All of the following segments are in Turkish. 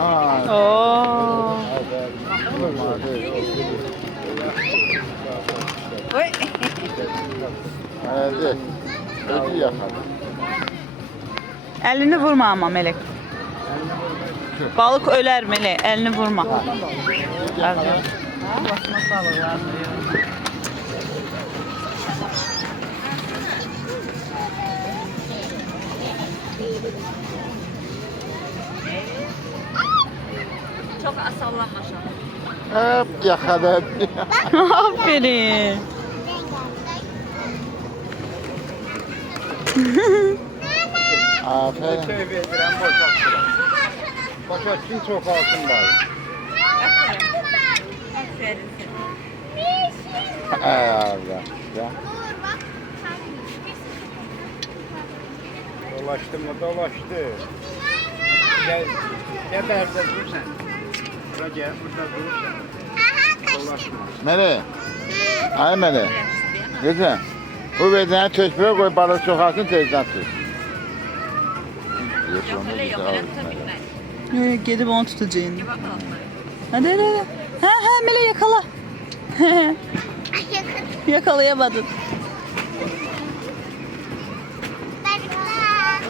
Oo. Oy. Yakaladı. Elini vurma ama Melek. Balık öler Melek. Elini vurma. Pardon. Basma. Çok asallanma şu an. Hep yakaladı. Aferin. Aferin. Şey verdirəm boşaltdıram. Boşaltsın çoxalsın bari. Aferin Ay Allah. Ya. Dolaşdı mı dolaşdı. Gel, gel bərdə dursan. Bura gel, burada dursan. Dolaşma. Mele. Ay Mele. Güzel. Bu bedene çeşmeye koy balık sokarsın teyzen tut. Yok Yok onu. Ee, bakalım. Hadi hadi hadi. Ha ha Melek yakala. Yakalayamadın.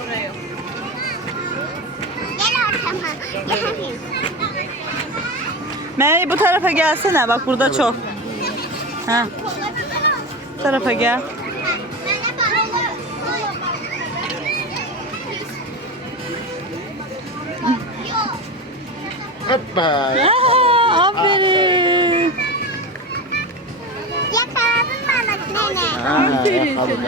Oraya yok. Gel ortama. Gelmiyor. Melek bu tarafa gelsene. Bak burada çok. Ha. Bu tarafa gel. Hoppa. Aa, aferin. Yakaladın balık nene. Yakaladı.